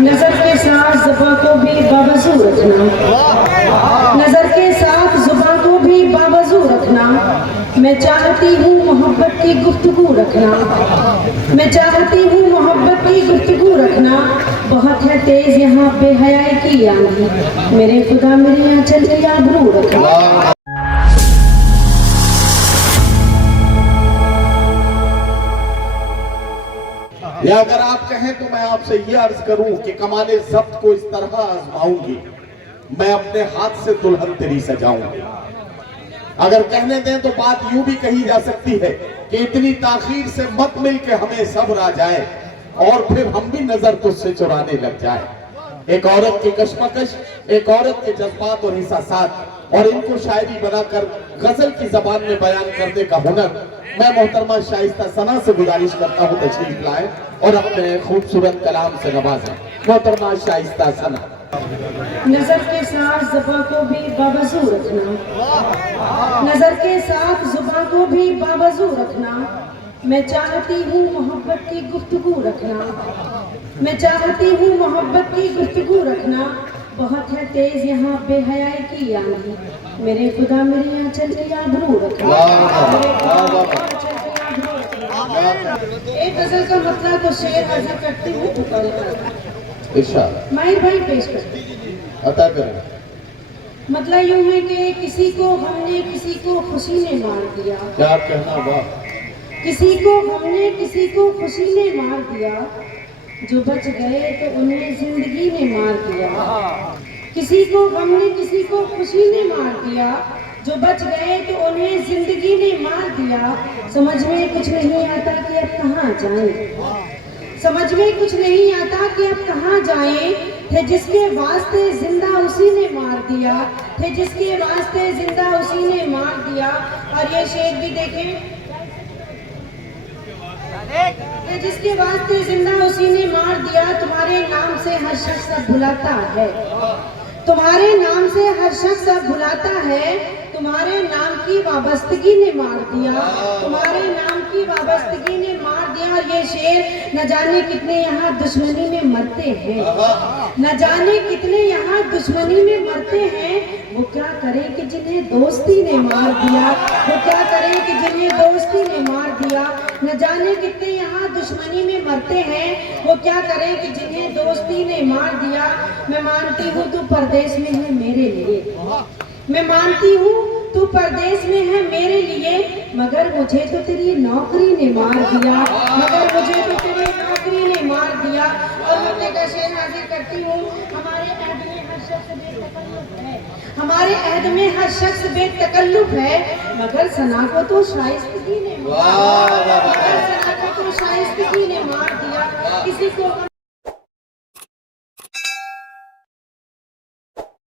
نظر کے ساتھ زباں کو بھی باوضو رکھنا، نظر کے ساتھ زباں کو بھی باوضو رکھنا، میں چاہتی ہوں محبت کی گفتگو رکھنا، میں چاہتی ہوں محبت کی گفتگو رکھنا، بہت ہے تیز یہاں بے حیائی کی آندھی، میرے خدا میری آنچل میں آبرو رکھنا۔ یا اگر آپ کہیں تو میں آپ سے یہ عرض کروں کہ کمال ضبط کو اس طرح آزماؤں گی، میں اپنے ہاتھ سے دلہن تیری سجاؤں گی۔ اگر کہنے دیں تو بات یوں بھی کہی جا سکتی ہے کہ اتنی تاخیر سے مت مل کے ہمیں صبر آ جائے اور پھر ہم بھی نظر تجھ سے چرانے لگ جائیں۔ ایک عورت کی کشمکش، ایک عورت کے جذبات اور احساسات اور ان کو شاعری بنا کر غزل کی زبان میں بیان کرنے کا ہنر میں محترمہ شائستہ ثنا سے گزارش کرتا ہوں تشریف لائیں اور اپنے خوبصورت کلام سے نوازیں۔ محترمہ شائستہ ثنا۔ نظر کے ساتھ زباں کو بھی باوضو رکھنا، نظر کے ساتھ زباں کو بھی باوضو رکھنا، میں چاہتی ہوں محبت کی گفتگو رکھنا، میں چاہتی ہوں محبت کی گفتگو رکھنا، بہت ہے تیز یہاں بے حیائی کی آندھی، میرے خدا میری آنچل میں آبرو رکھنا۔ ایک غزل کا مطلب تو شعر حاضر کرتی ہوں، ارشاد ماہر بھائی پیش کرتے ہیں۔ عطا کریں۔ مطلب یوں ہے کہ کسی کو غم نے کسی کو خوشی نے مار دیا، کیا کہنا واہ، کسی کو غم نے کسی کو خوشی نے مار دیا، جو بچ گئے تو انہیں زندگی نے مار دیا، کسی کو غم نے کسی کو خوشی نے مار دیا، جو بچ گئے تو انہیں زندگی نے مار دیا، سمجھ میں کچھ نہیں آتا کہ اب کہاں جائیں، سمجھ میں کچھ نہیں آتا کہ اب کہاں جائیں، تھے جس کے واسطے زندہ اسی نے مار دیا، تھے جس کے واسطے زندہ اسی نے مار دیا۔ اور یہ شعر بھی دیکھیں، تھے جس کے واسطے زندہ اسی نے مار دیا، تمہارے نام سے ہر شخص اب بھلاتا ہے، تمہارے نام سے ہر شخص اب بھلاتا ہے، تمہارے نام کی وابستگی نے مار دیا، تمہارے نام کی وابستگی نے مار دیا۔ اور یہ شعر نہ جانے کتنے یہاں دشمنی میں مرتے ہیں، نہ جانے کتنے یہاں دشمنی میں مرتے ہیں، وہ کیا کریں کہ جنہیں دوستی نے مار دیا، وہ کیا کریں کہ جنہیں دوستی نے مار دیا، نہ جانے کتنے یہاں دشمنی میں مرتے ہیں، وہ کیا کریں کہ جنہیں دوستی نے مار دیا۔ میں مانتی ہوں تو پردیس میں ہے میرے لیے، میں مانتی ہوں تو پردیس میں ہے میرے لیے، مگر مجھے تو تیری نوکری نے مار دیا، مگر مجھے تو تیری نوکری نے مار دیا۔ اور مطلع کا شعر حاضر کرتی ہوں، ہمارے عہد میں ہر شخص بے تکلف ہے، ہمارے عہد میں ہر شخص بے تکلف ہے، مگر ثنا کو تو شائستگی نے مار دیا، مگر ثنا کو تو شائستگی نے مار دیا، کسی کو